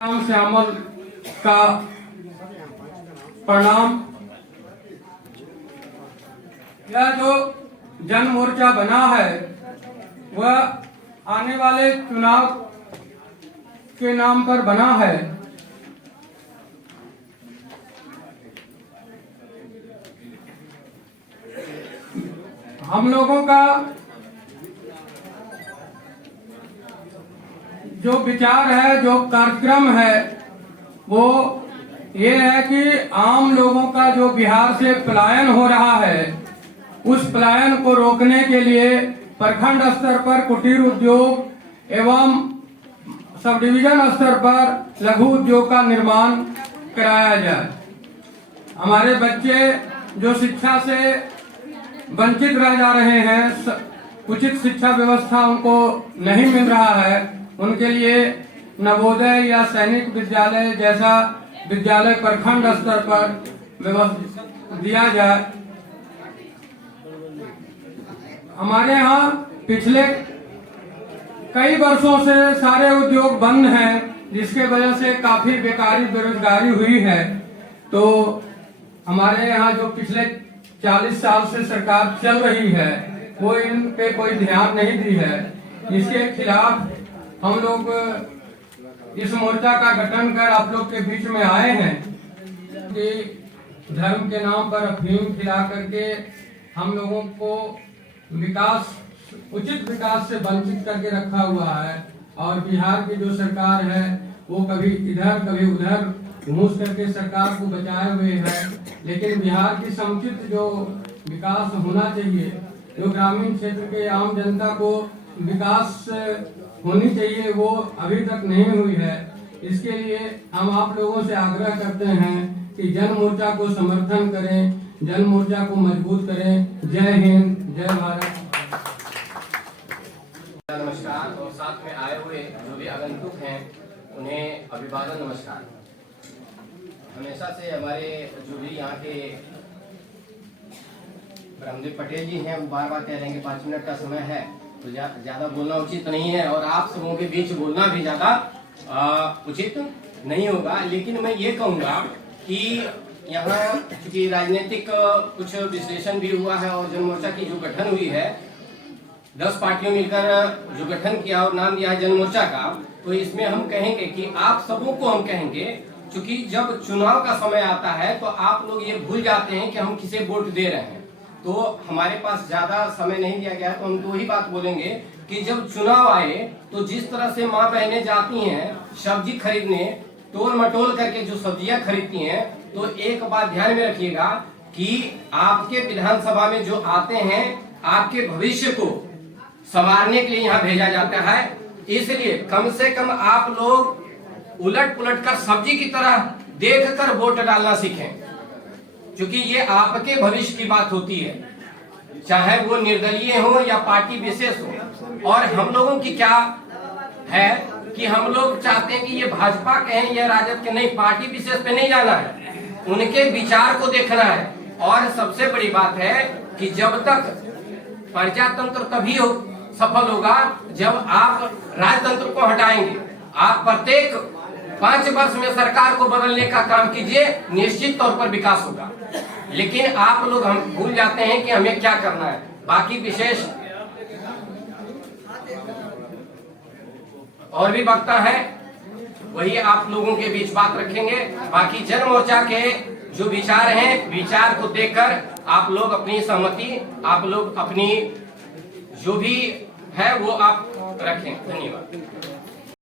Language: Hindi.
राम श्यामल का प्रणाम। यह जो जन मोर्चा बना है वह आने वाले चुनाव के नाम पर बना है। हम लोगों का जो विचार है, जो कार्यक्रम है, वो ये है कि आम लोगों का जो बिहार से पलायन हो रहा है, उस पलायन को रोकने के लिए प्रखंड स्तर पर कुटीर उद्योग एवं सब डिवीजन स्तर पर लघु उद्योग का निर्माण कराया जाए। हमारे बच्चे जो शिक्षा से वंचित रह जा रहे हैं, उचित शिक्षा व्यवस्था उनको नहीं मिल रहा है, उनके लिए नवोदय या सैनिक विद्यालय जैसा विद्यालय प्रखंड स्तर पर व्यवस्था दिया जाए। हमारे यहाँ पिछले कई वर्षों से सारे उद्योग बंद हैं, जिसके वजह से काफी बेकारी बेरोजगारी हुई है। तो हमारे यहाँ जो पिछले 40 साल से सरकार चल रही है, वो इन पे कोई ध्यान नहीं दी है। इसके खिलाफ हम लोग इस मोर्चा का गठन कर आप लोग के बीच में आए हैं कि धर्म के नाम पर अफीम खिला करके हम लोगों को विकास, उचित विकास से वंचित करके रखा हुआ है। और बिहार की जो सरकार है वो कभी इधर कभी उधर घूस करके सरकार को बचाए हुए है। लेकिन बिहार की समुचित जो विकास होना चाहिए, जो ग्रामीण क्षेत्र के आम जनता को विकास होनी चाहिए, वो अभी तक नहीं हुई है। इसके लिए हम आप लोगों से आग्रह करते हैं कि जन मोर्चा को समर्थन करें, जन मोर्चा को मजबूत करें। जय हिंद, जय भारत। नमस्कार। और साथ में आए हुए जो भी आगंतुक हैं उन्हें अभिवादन नमस्कार। हमेशा से हमारे जो भी यहाँ के ब्रह्मदेव पटेल जी हैं, वो बार बार कह रहे हैं कि 5 मिनट का समय है, तो ज्यादा बोलना उचित नहीं है और आप सबों के बीच बोलना भी ज्यादा उचित नहीं होगा। लेकिन मैं ये कहूँगा कि यहाँ चूंकि राजनीतिक कुछ विश्लेषण भी हुआ है और जन मोर्चा की जो गठन हुई है, 10 पार्टियों मिलकर जो गठन किया और नाम दिया है जन मोर्चा का, तो इसमें हम कहेंगे कि आप सबों को हम कहेंगे, चूंकि जब चुनाव का समय आता है तो आप लोग ये भूल जाते हैं कि हम किसे वोट दे रहे हैं। तो हमारे पास ज्यादा समय नहीं दिया गया है, तो हम दो ही बात बोलेंगे कि जब चुनाव आए तो जिस तरह से माँ बहनें जाती हैं सब्जी खरीदने, तोल मटोल करके जो सब्जियां खरीदती हैं, तो एक बात ध्यान में रखिएगा कि आपके विधानसभा में जो आते हैं, आपके भविष्य को संवारने के लिए यहाँ भेजा जाता है। इसलिए कम से कम आप लोग उलट पुलट कर सब्जी की तरह देख कर वोट डालना सीखें, क्योंकि ये आपके भविष्य की बात होती है, चाहे वो निर्दलीय हो या पार्टी विशेष हो। और हम लोगों की क्या है कि हम लोग चाहते हैं कि ये भाजपा के हैं या राजद के, नहीं, पार्टी विशेष पे नहीं जाना है, उनके विचार को देखना है। और सबसे बड़ी बात है कि जब तक प्रजातंत्र तभी सफल होगा जब आप राजतंत्र को हटाएंगे। आप प्रत्येक 5 वर्ष में सरकार को बदलने का काम कीजिए, निश्चित तौर पर विकास होगा। लेकिन आप लोग हम भूल जाते हैं कि हमें क्या करना है। बाकी विशेष और भी वक्ता है, वही आप लोगों के बीच बात रखेंगे। बाकी जन मोर्चा के जो विचार हैं, विचार को देखकर आप लोग अपनी सहमति, आप लोग अपनी जो भी है वो आप रखें। धन्यवाद।